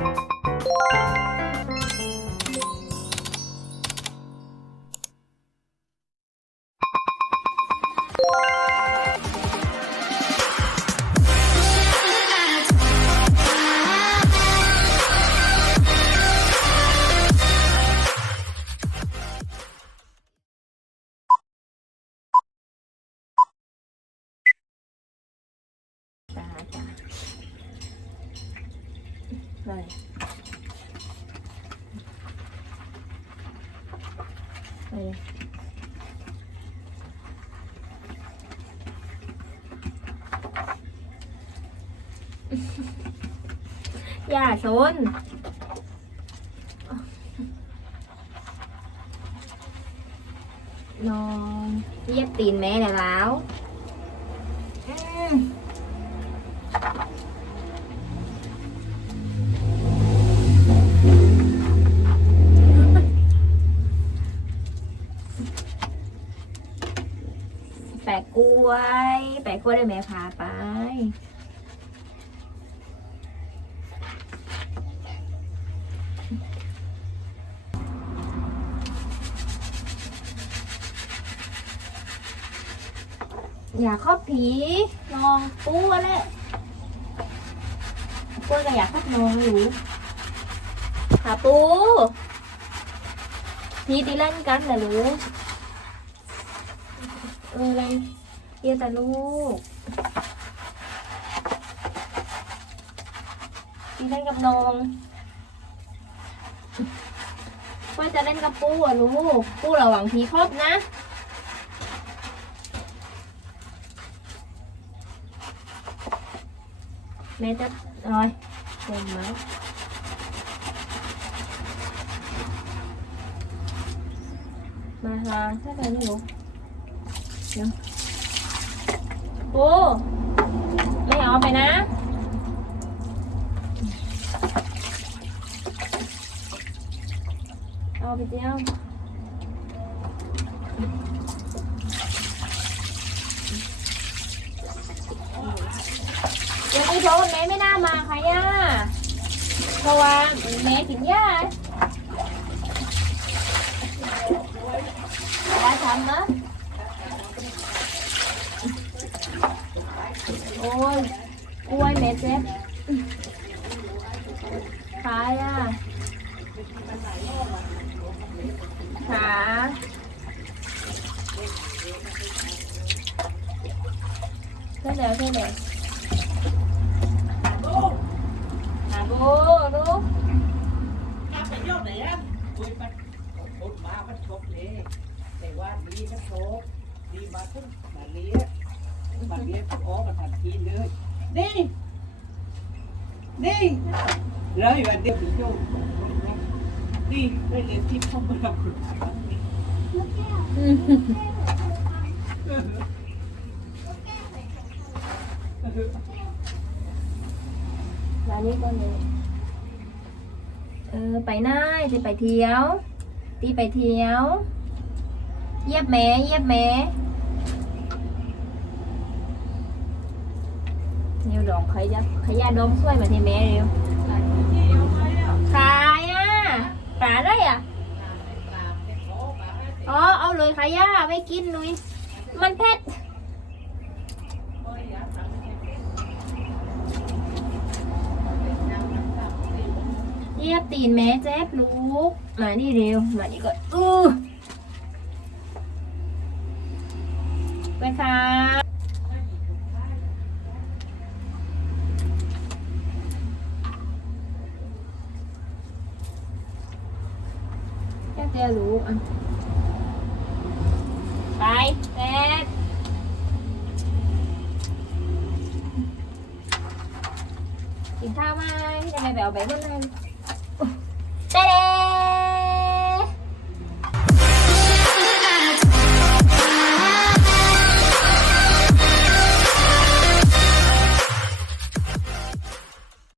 จ้า จ้าเลยไปเลยอย่าชนนอนเหยียบตีนแม่แล้วแล้วอืม แปะกล้วยได้ไหมพาไป อย่าครอบผีลองปูอะไรกล้วยก็อยากครอนองอยู่หาปูพี่ตีเล่นกันเหรอลูกเอออะไร เรียแต่ลูกพี่เล่นกับน้องว่าจะเล่นกับปูอะลูก ปูระวังพีครบนะแม่จะ rồi xem máy mà là thế này nữa Được. Cô Mẹ ở mày ná Ờ bị tiêu Giờ đi ปูไม่เอาไปนะ เอาไปเจ้าวยังอีโทนแม่ไม่น่ามาค่ะย่าเพราะว่าแม่ถึงย่าได้ทำนะ โอ้ยกล้วยเม็ดเจ็บขาอะขาเท่าไหร่เท่าไหร่หาโบลูข้าไปยอดไหนอะคุยมันคนมามันชกเลยแต่ว่าดีนะนชกดีมาขึ้นมาเลี้ย มาเลี้ยก็ออมาทันทีเลยนี่นี่เลยวันเดียวถึงโยกนี่ได้เรียนที่พ่อมาทำคุณ là đi con này ừ, ไปหนจะไปเที่ยว ตีไปเที่ยว เยียบแม่เยียบแม่ เร็วดองขยะขยะดองช่วยมาที่แม่เร็วขายอะปลาได้อะอ๋อเอาเลยขายะไม่กินนุ้ยมันเผ็ดเยียบตีนแม่เจ็บลูกมานี่เร็วมานี่ก่อนอื แค่แต่รู้อะไปแปดกินข้าวไหมทำไมไปเอาใบเบิ้นมาเต้